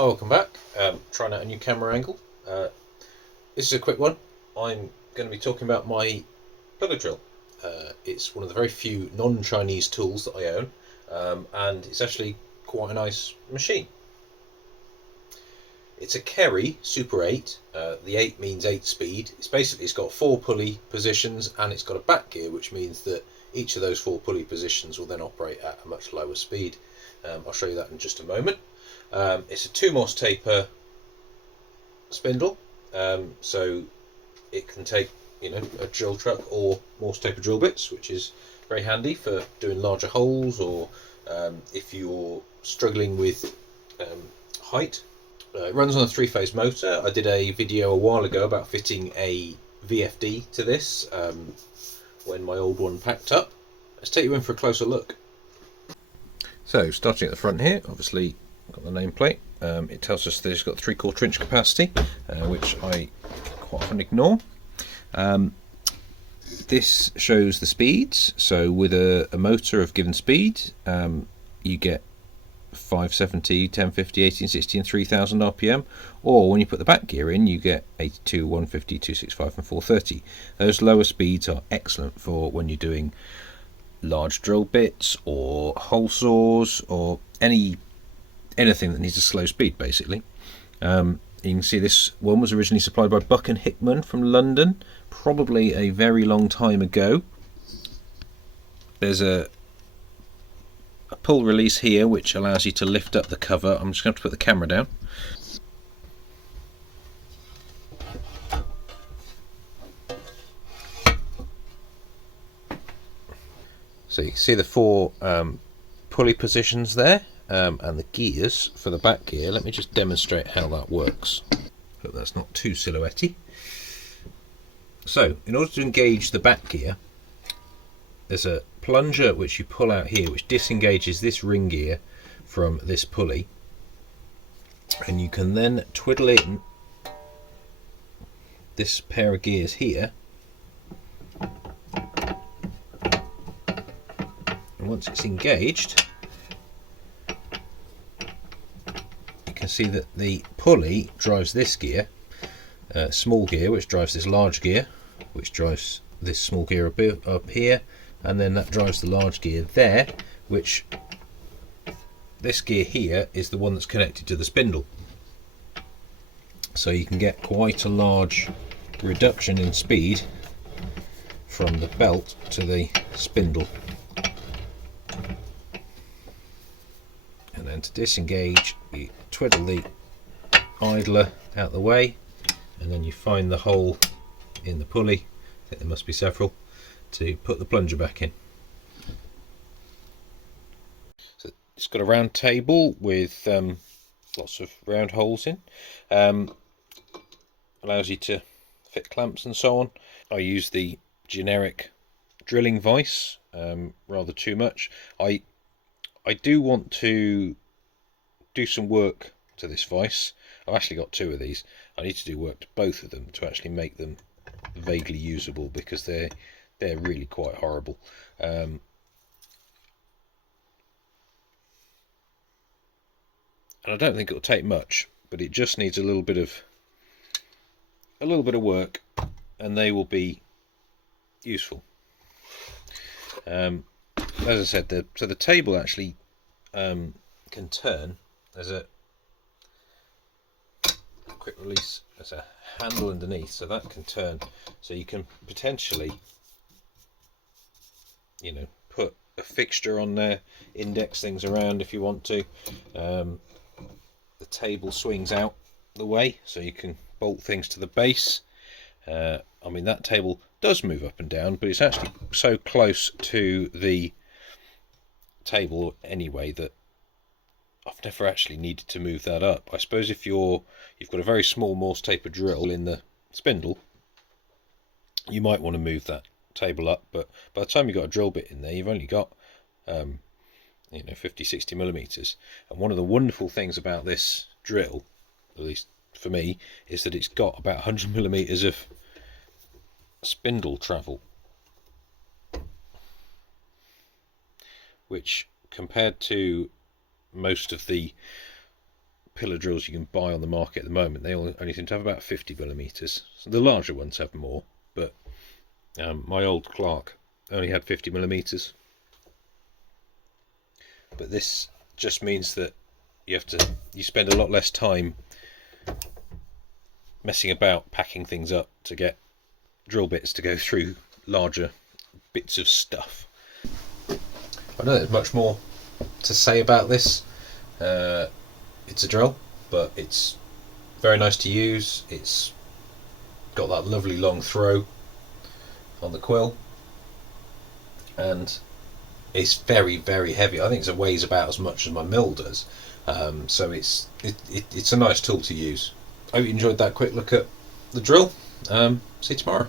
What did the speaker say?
Oh, welcome back. Trying out a new camera angle. This is a quick one. I'm going to be talking about my plugger drill. It's one of the very few non-Chinese tools that I own, and it's actually quite a nice machine. It's a Kerry Super 8. The 8 means 8 speed. It's got 4 pulley positions, and it's got a back gear, which means that each of those 4 pulley positions will then operate at a much lower speed. I'll show you that in just a moment. It's a 2 Morse taper spindle, so it can take a drill truck or Morse taper drill bits, which is very handy for doing larger holes, or if you're struggling with height. It runs on a 3-phase motor. I did a video a while ago about fitting a VFD to this when my old one packed up. Let's take you in for a closer look. So starting at the front here, obviously got the nameplate. It tells us that it's got 3/4 inch capacity, which I quite often ignore. This shows the speeds. So with a motor of given speed, you get 570, 1050, 1860 and 3000 RPM, or when you put the back gear in, you get 82, 150, 265 and 430. Those lower speeds are excellent for when you're doing large drill bits or hole saws or anything that needs a slow speed, basically. You can see this one was originally supplied by Buck and Hickman from London, probably a very long time ago. There's a pull release here which allows you to lift up the cover. I'm just going to put the camera down. So you can see the 4 pulley positions there, and the gears for the back gear. Let me just demonstrate how that works. Hope that's not too silhouette-y. So in order to engage the back gear, there's a plunger which you pull out here, which disengages this ring gear from this pulley, and you can then twiddle in this pair of gears here, and once it's engaged, you can see that the pulley drives this gear, small gear, which drives this large gear, which drives this small gear up here, and then that drives the large gear there, which this gear here is the one that's connected to the spindle. So you can get quite a large reduction in speed from the belt to the spindle. And then to disengage, you twiddle the idler out the way, and then you find the hole in the pulley, I think there must be several, to put the plunger back in. So it's got a round table with lots of round holes in. Allows you to fit clamps and so on. I use the generic drilling vise rather too much. I do want to do some work to this vise. I've actually got 2 of these. I need to do work to both of them to actually make them vaguely usable, because they're really quite horrible. And I don't think it'll take much, but it just needs a little bit of work, and they will be useful. As I said, the table actually can turn. There's a quick release. There's a handle underneath, so that can turn. So you can potentially, put a fixture on there, index things around if you want to. The table swings out the way, so you can bolt things to the base. I mean, that table does move up and down, but it's actually so close to the table anyway that I've never actually needed to move that up. I suppose if you've got a very small Morse taper drill in the spindle, you might want to move that table up, but by the time you've got a drill bit in there, you've only got 50-60 millimeters. And one of the wonderful things about this drill, at least for me, is that it's got about 100 millimeters of spindle travel, which compared to most of the pillar drills you can buy on the market at the moment, they only seem to have about 50mm. So the larger ones have more, but my old Clark only had 50mm. But this just means that you spend a lot less time messing about packing things up to get drill bits to go through larger bits of stuff. I don't think there's much more to say about this. It's a drill, but it's very nice to use. It's got that lovely long throw on the quill, and it's very, very heavy. I think it weighs about as much as my mill does. So it's a nice tool to use. I hope you enjoyed that quick look at the drill. See you tomorrow.